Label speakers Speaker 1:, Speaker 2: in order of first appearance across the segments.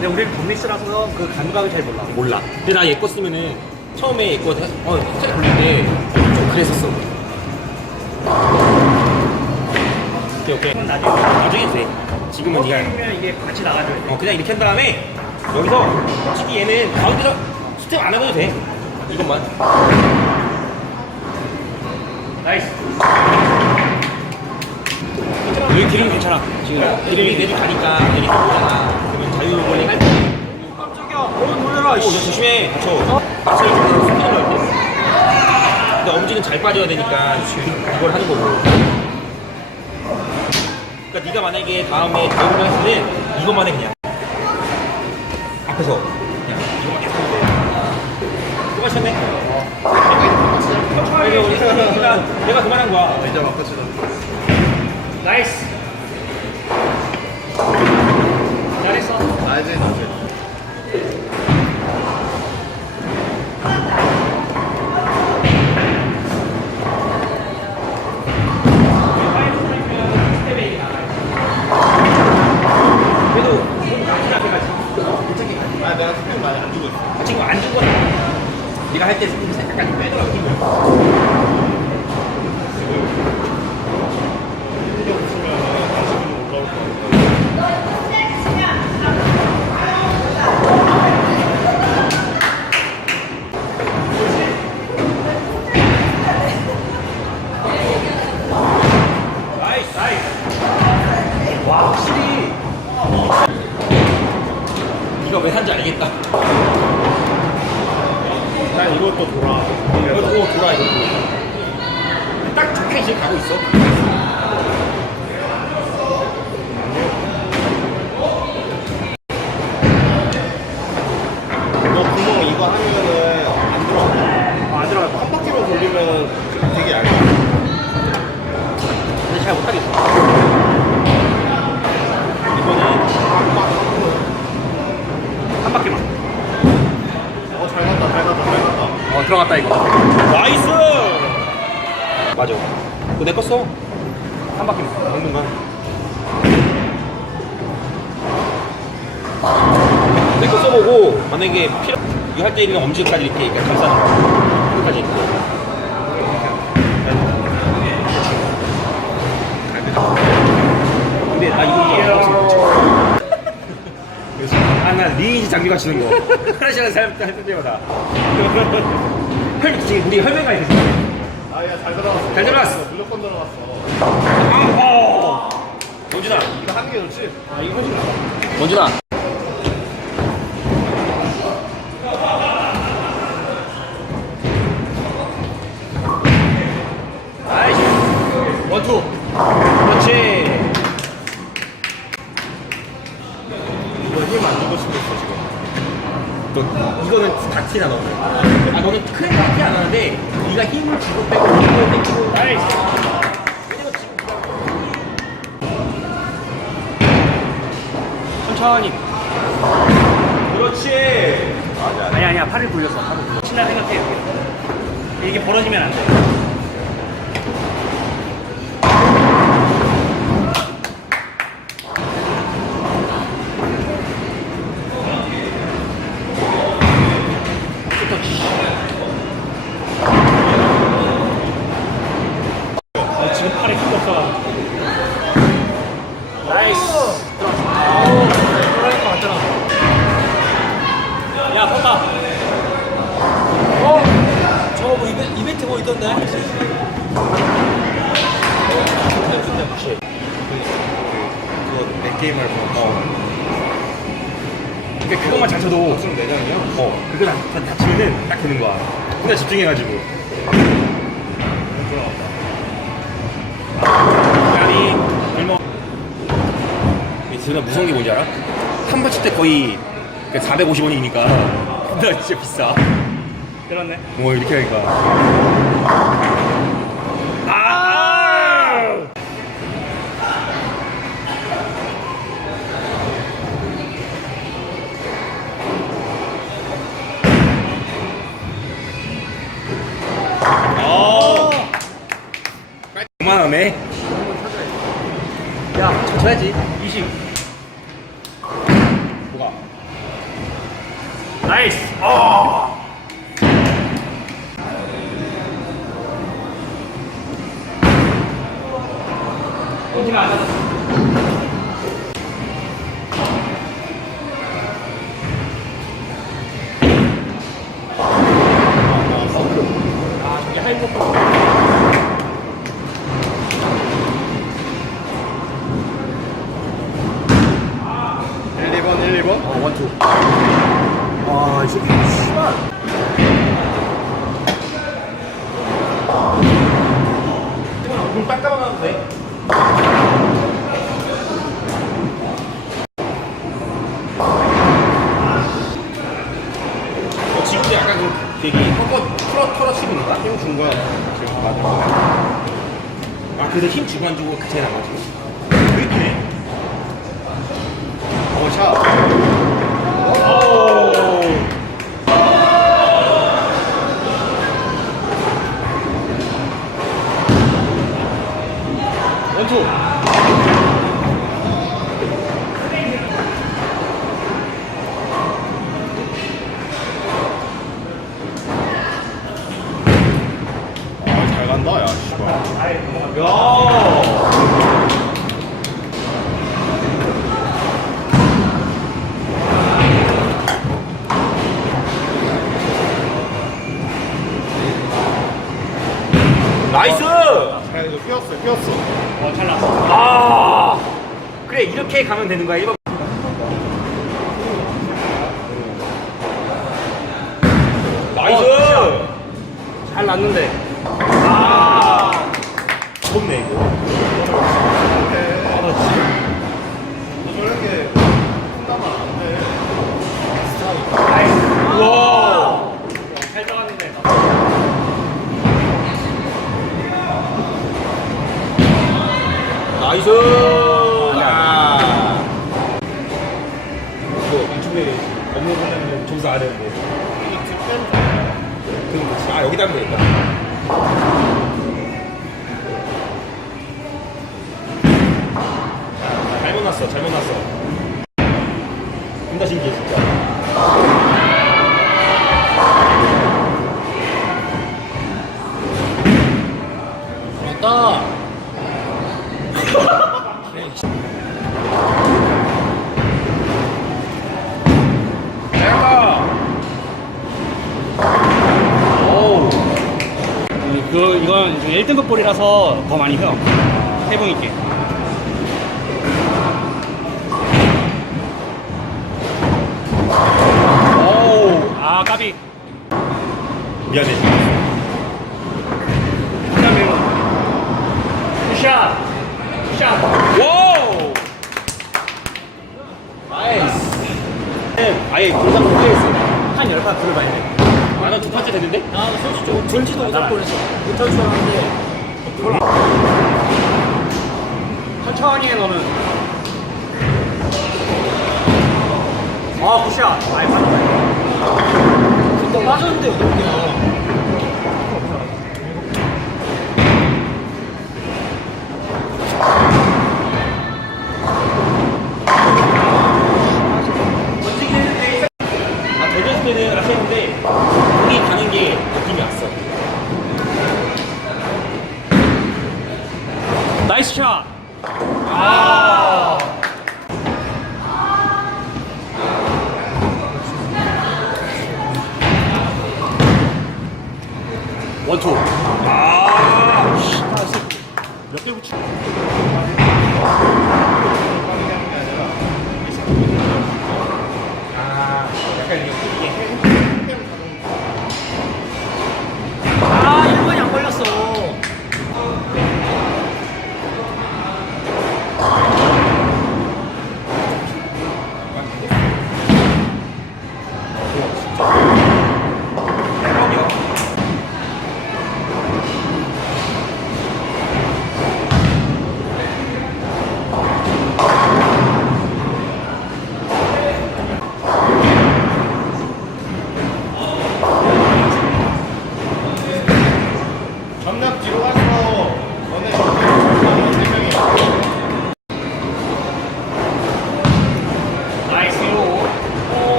Speaker 1: 근데 우리는 덤리스라서 그 감각을 잘 몰라.
Speaker 2: 몰라. 근데 나 얘 거 쓰면은 처음에 얘거 어, 살짝 돌릴 때좀 그랬었어. 오케이, 오케이.
Speaker 1: 그건 나중에.
Speaker 2: 나중에 돼. 지금은 네가
Speaker 1: 그러면 이게 같이 나가줘야 돼.
Speaker 2: 어, 그냥 이렇게 한 다음에 여기서 솔직히 얘는 가운데서 스텝 안 해도 돼. 이것만.
Speaker 1: 나이스.
Speaker 2: 여기 기름 괜찮아. 지금 기름이 내주 가니까 여기 들어오잖아. 그러면 자유로운이 할 때.
Speaker 1: 깜짝이야. 어, 놀래라.
Speaker 2: 오, 너 조심해. 다쳐. 다쳐를 좀 스피드 넣을 때. 근데 엄지는 잘 빠져야 되니까 이걸 하는 거고. 그러니까 네가 만약에 다음에 배우려 했을 때 이것만 해 그냥. 앞에서 그냥 이것만 계속 하면 돼. 수고하셨네. 내가 내가 그만한 거야.
Speaker 3: 이제 막 끝이다.
Speaker 1: 나이스.
Speaker 2: 나이 만약에 필요 이거 할때 있는 엄지까지 이렇게 이렇게 감싸는 거. 끝까지. 근데 나 이거 아나 리니지 장비가 치는 거 사람 할 때마다 혈 지금 우리 혈맹가 있어
Speaker 3: 아, 야, 잘 들어갔어.
Speaker 2: 잘 들어갔어.
Speaker 3: 무조건 들어갔어.
Speaker 2: 어 원준아
Speaker 3: 이거 게 좋지?
Speaker 2: 아 이거 훨씬 나아 원준아 너 이거는 다 티나 너는 아 너는 크게 티안 나는데 네가 힘을 주고 빼고 힘을 빼고 나이스 천천히 그렇지
Speaker 1: 아니, 아니야. 팔을 굴렸어. 팔을 굴렸어. 친다 생각해, 여기. 이게 벌어지면 안 돼. 나이스. 들어왔어. 들어갈 것 같더라. 야, 봤다. 어? 저거 뭐 이벤, 이벤트 뭐 있던데?
Speaker 3: 그거 내 게임을
Speaker 2: 그것만 잘 쳐도? 어 그거 다, 다, 다 치면은 딱 되는 거야 근데 집중해가지고 진짜 무서운 게 뭔지 알아? 한 번 칠 때 거의 450원이니까 근데 진짜 비싸
Speaker 1: 들었네.
Speaker 2: 뭐 이렇게 하니까 아! 어. 그만하네.
Speaker 1: 야,
Speaker 2: 쳐야지.
Speaker 1: 20. 나이스. 어.
Speaker 3: 1, 2번? 1, 2번?
Speaker 2: 어, 1, 2. 이 새끼, 씨발. 물 닦아만 하면 돼. 되게 꺾어 털어 털어 치는가?
Speaker 3: 힘준 거야. 지금 맞을
Speaker 2: 아, 그래서 힘 주고 주고 그체 나가지고. 이렇게?
Speaker 3: 어, 샤.
Speaker 2: 나이스
Speaker 3: 야, 이거 휘었어, 휘었어.
Speaker 1: 어, 잘 났어.
Speaker 2: 아 그래 이렇게 가면 되는 거야 1번 나이스 네 이거
Speaker 3: 저렇게 안 돼.
Speaker 1: 잘 들어갔는데.
Speaker 2: 나이스 야 이거 유튜브에 업로드 하려면 점수 안 되는데 그럼 그렇지 아 여기다 하면 되겠다
Speaker 1: 그 이건 이제 1등급 볼이라서 더 많이 휘어. 해봉 있게.
Speaker 2: 오우
Speaker 1: 아 까비.
Speaker 2: 미안해
Speaker 1: 그다음에 굿샷. 굿샷.
Speaker 2: 와우 나이스 아예 공상 포기했어
Speaker 1: 한 열파 들어봐야 돼.
Speaker 2: 나는 두 판째 됐는데?
Speaker 1: 아 선수 좀 던지도 못할 뻔했어. 못할 줄 알았는데. 천천히 해 너는. 아 굿샷. 아이 맞다. 근데 맞았는데 어떻게?
Speaker 2: 아 때는 아쉬웠는데 공이 가는 게 느낌이 왔어
Speaker 1: 나이스 샷.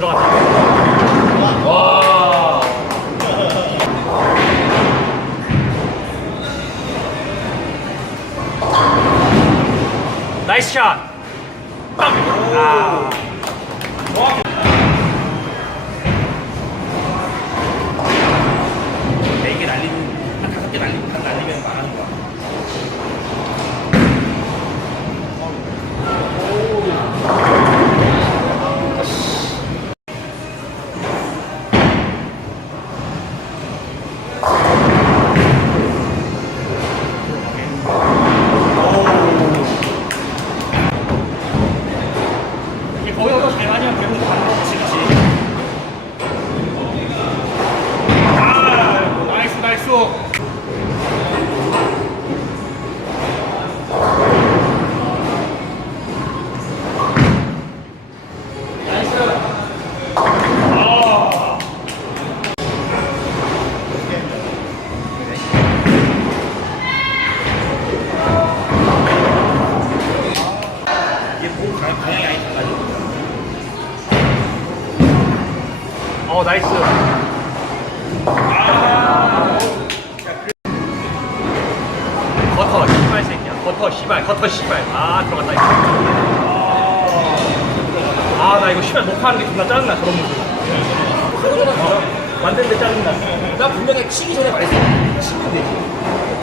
Speaker 2: 들어갔다. 와.
Speaker 1: 나이스 샷. 아. 아, 들어갔다, 이거. 아, 나 이거 씨발 녹화하는 게 존나 짜증나, 저런 모습. 어, 만드는데 짜증나.
Speaker 2: 나 분명히 치기 전에 말했어. 치면 되지.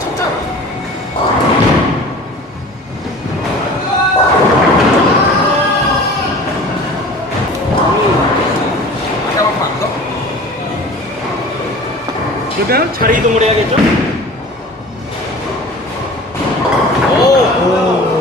Speaker 2: 쳤잖아.
Speaker 1: 그러면 자리 이동을 해야겠죠? 어,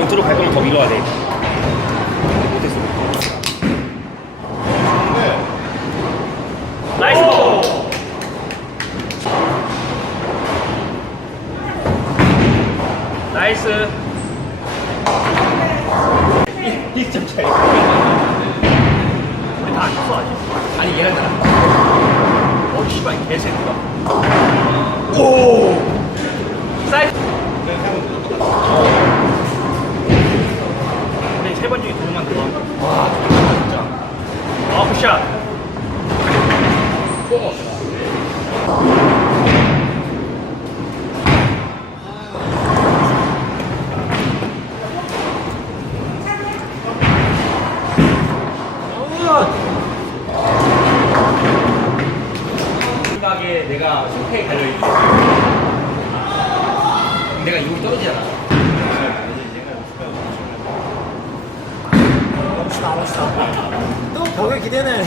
Speaker 2: 원투로 갈 거면 더 밀어야 돼. 못했어.
Speaker 1: 나이스 오! 나이스. 1점 차이. 근데 다안 쳤어,
Speaker 2: 아니 얘가 나.
Speaker 1: 어, 씨발, 개새끼다. 오! 사이드. 8번 중에 도움만 들어. 와, 진짜. 아, 굿샷. 뽕어. 내가 실패에 갈려있고
Speaker 2: 내가 이걸 떨어지잖아
Speaker 4: 멋있다 멋있다 또 벽에 기대네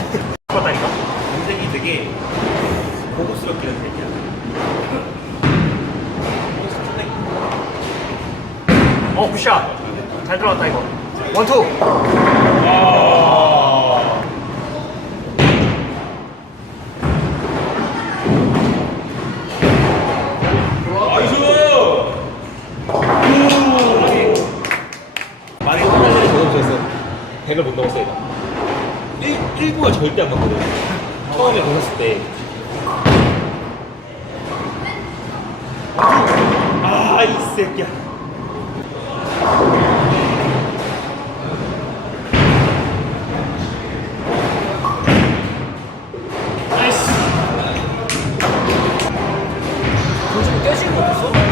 Speaker 1: 그렇다니까?
Speaker 2: 인생이 되게 고급스럽게 된 새끼야.
Speaker 1: 어 굿샷. 잘 들어갔다 이거. 원투.
Speaker 5: 만 절대 안 맞거든 처음에 보셨을 때 아, 이 새끼야.
Speaker 4: 요즘 깨지는 거 없어?